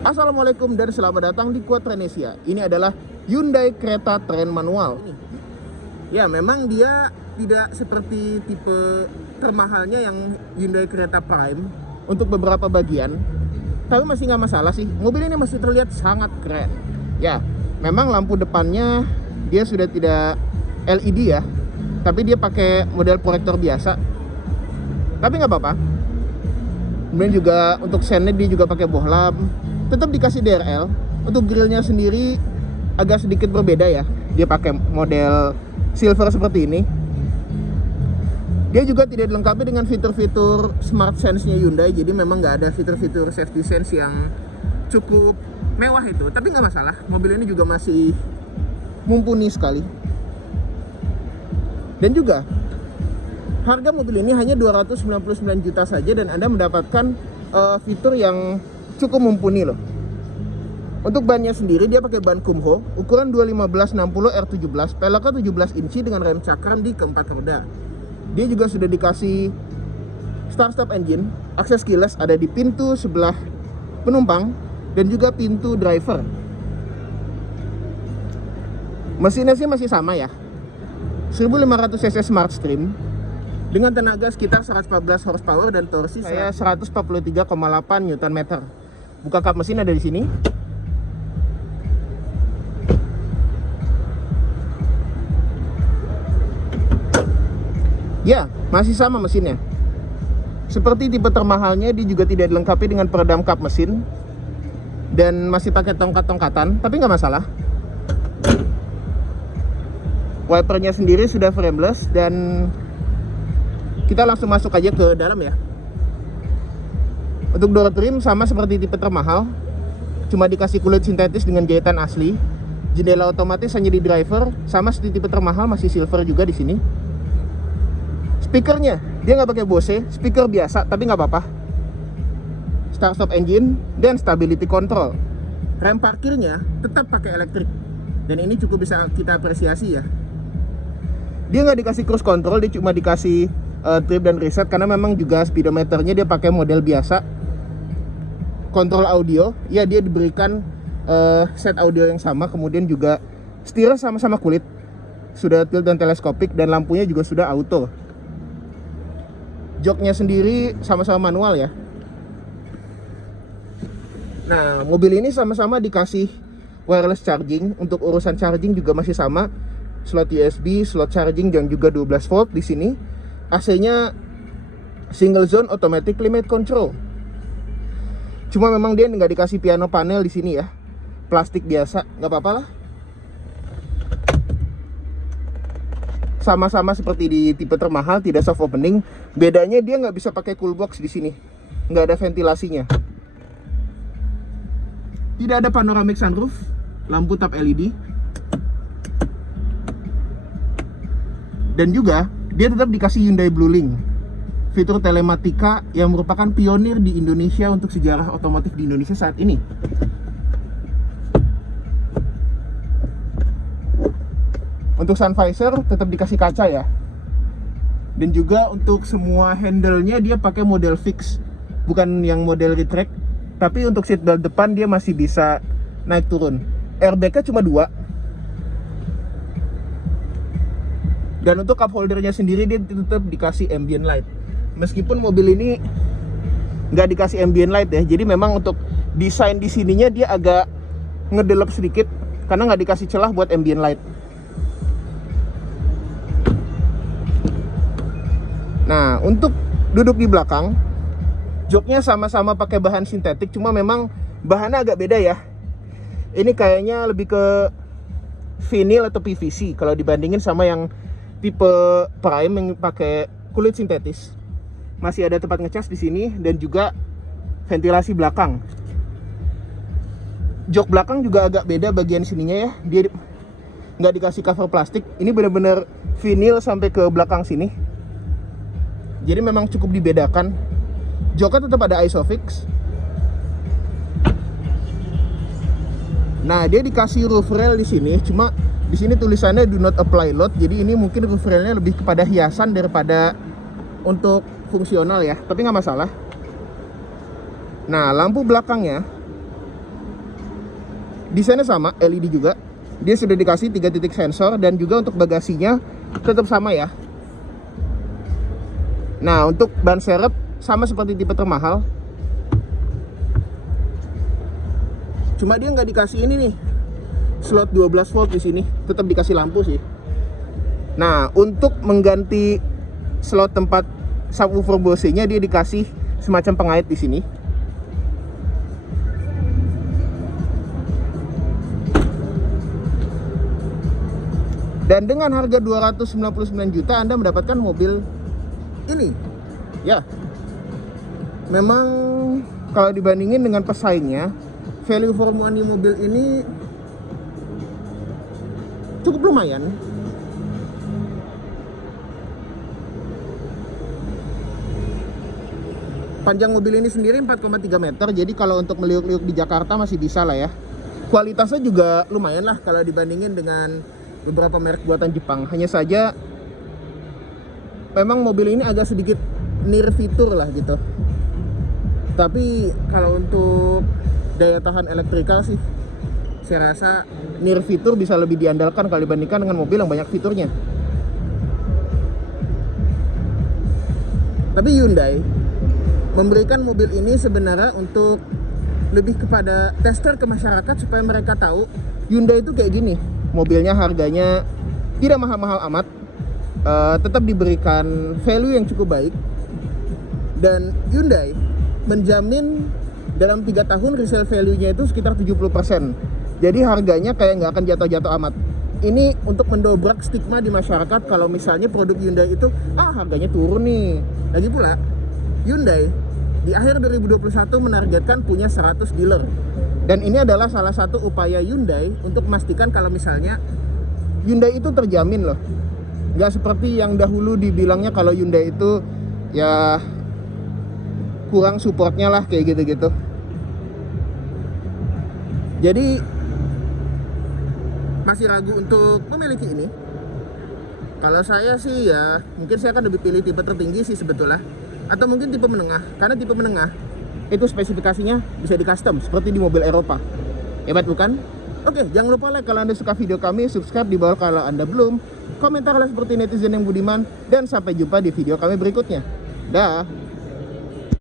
Assalamualaikum dan selamat datang di Quatranesia. Ini adalah Hyundai Creta Train manual. Ya, memang dia tidak seperti tipe termahalnya yang Hyundai Creta Prime untuk beberapa bagian, tapi masih nggak masalah sih. Mobil ini masih terlihat sangat keren. Ya, memang lampu depannya dia sudah tidak LED ya, tapi dia pakai model proyektor biasa. Tapi nggak apa-apa. Kemudian juga untuk sennya dia juga pakai bohlam. Tetap dikasih DRL. Untuk grillnya sendiri agak sedikit berbeda ya. Dia pakai model silver seperti ini. Dia juga tidak dilengkapi dengan fitur-fitur smart sense-nya Hyundai. Jadi memang nggak ada fitur-fitur safety sense yang cukup mewah itu. Tapi nggak masalah. Mobil ini juga masih mumpuni sekali. Dan juga harga mobil ini hanya 299 juta saja dan Anda mendapatkan fitur yang cukup mumpuni loh. Untuk bannya sendiri dia pakai ban Kumho ukuran 215/60 R17, peleknya 17 inci dengan rem cakram di keempat roda. Dia juga sudah dikasih start stop engine, akses keyless ada di pintu sebelah penumpang dan juga pintu driver. Mesinnya sih masih sama ya, 1500 cc Smart Stream dengan tenaga sekitar 114 horsepower dan torsi saya 143,8 Nm. Buka kap mesin ada di sini. Ya, masih sama mesinnya. Seperti tipe termahalnya, dia juga tidak dilengkapi dengan peredam kap mesin dan masih pakai tongkat-tongkatan, tapi nggak masalah. Wipernya sendiri sudah frameless dan kita langsung masuk aja ke dalam ya. Untuk door trim sama seperti tipe termahal, cuma dikasih kulit sintetis dengan jahitan asli. Jendela otomatis hanya di driver, sama seperti tipe termahal masih silver juga di sini. Speakernya dia nggak pakai Bose, speaker biasa tapi nggak apa-apa. Start stop engine dan stability control. Rem parkirnya tetap pakai elektrik dan ini cukup bisa kita apresiasi ya. Dia nggak dikasih cruise control, dia cuma dikasih trip dan reset karena memang juga speedometernya dia pakai model biasa. Kontrol audio, ya dia diberikan set audio yang sama, kemudian juga setir sama-sama kulit, sudah tilt dan teleskopik dan lampunya juga sudah auto. Joknya sendiri sama-sama manual ya. Nah, mobil ini sama-sama dikasih wireless charging. Untuk urusan charging juga masih sama, slot USB, slot charging dan juga 12 volt di sini. AC-nya single zone automatic climate control. Cuma memang dia nggak dikasih piano panel di sini ya, plastik biasa, nggak apa-apa lah. Sama-sama seperti di tipe termahal, tidak soft opening. Bedanya dia nggak bisa pakai cool box di sini, nggak ada ventilasinya. Tidak ada panoramic sunroof, lampu tap LED, dan juga dia tetap dikasih Hyundai Blue Link, fitur telematika yang merupakan pionir di Indonesia untuk sejarah otomotif di Indonesia saat ini. Untuk sun visor tetap dikasih kaca ya. Dan juga untuk semua handle-nya dia pakai model fix, bukan yang model retract. Tapi untuk seat belt depan dia masih bisa naik turun. Airbag-nya cuma 2. Dan untuk cup holdernya sendiri dia tetap dikasih ambient light. Meskipun mobil ini nggak dikasih ambient light ya, jadi memang untuk desain di sininya dia agak ngedelep sedikit karena nggak dikasih celah buat ambient light. Nah, untuk duduk di belakang, joknya sama-sama pakai bahan sintetik, cuma memang bahannya agak beda ya. Ini kayaknya lebih ke vinyl atau PVC kalau dibandingin sama yang tipe Prime yang pakai kulit sintetis. Masih ada tempat ngecas di sini dan juga ventilasi belakang. Jok belakang juga agak beda bagian sininya ya. Dia nggak dikasih cover plastik. Ini benar-benar vinyl sampai ke belakang sini. Jadi memang cukup dibedakan. Joknya tetap ada Isofix. Nah, dia dikasih roof rail di sini. Cuma di sini tulisannya do not apply load. Jadi ini mungkin roof railnya lebih kepada hiasan daripada untuk fungsional ya, tapi nggak masalah. Nah, lampu belakangnya Desainnya sama, LED juga. Dia sudah dikasih 3 titik sensor, dan juga untuk bagasinya tetap sama ya. Nah, untuk ban serep sama seperti tipe termahal. Cuma dia nggak dikasih ini nih, slot 12 volt di sini, tetap dikasih lampu sih. Nah, untuk mengganti slot tempat subwoofer Bose-nya dia dikasih semacam pengait di sini. Dan dengan harga 299 juta Anda mendapatkan mobil ini. Ya. Memang kalau dibandingin dengan pesaingnya, value for money mobil ini cukup lumayan. Panjang mobil ini sendiri 4,3 meter, jadi kalau untuk meliuk-liuk di Jakarta masih bisa lah ya. Kualitasnya juga lumayan lah kalau dibandingin dengan beberapa merek buatan Jepang. Hanya saja memang mobil ini agak sedikit near fitur lah gitu. Tapi kalau untuk daya tahan elektrikal sih, saya rasa near fitur bisa lebih diandalkan kalau dibandingkan dengan mobil yang banyak fiturnya. Tapi Hyundai memberikan mobil ini sebenarnya untuk lebih kepada tester ke masyarakat, supaya mereka tahu Hyundai itu kayak gini. Mobilnya harganya tidak mahal-mahal amat, tetap diberikan value yang cukup baik, dan Hyundai menjamin dalam 3 tahun resale value-nya itu sekitar 70%. Jadi harganya kayak nggak akan jatuh-jatuh amat. Ini untuk mendobrak stigma di masyarakat kalau misalnya produk Hyundai itu harganya turun nih. Lagi pula Hyundai di akhir 2021 menargetkan punya 100 dealer. Dan ini adalah salah satu upaya Hyundai untuk memastikan kalau misalnya Hyundai itu terjamin loh. Nggak seperti yang dahulu dibilangnya kalau Hyundai itu ya kurang supportnya lah, kayak gitu-gitu. Jadi masih ragu untuk memiliki ini. Kalau saya sih ya mungkin saya akan lebih pilih tipe tertinggi sih sebetulnya, atau mungkin tipe menengah, karena tipe menengah itu spesifikasinya bisa di custom seperti di mobil Eropa. Hebat bukan? Oke, jangan lupa like kalau Anda suka video kami, subscribe di bawah kalau Anda belum, komentarlah seperti netizen yang budiman, dan sampai jumpa di video kami berikutnya. Dah.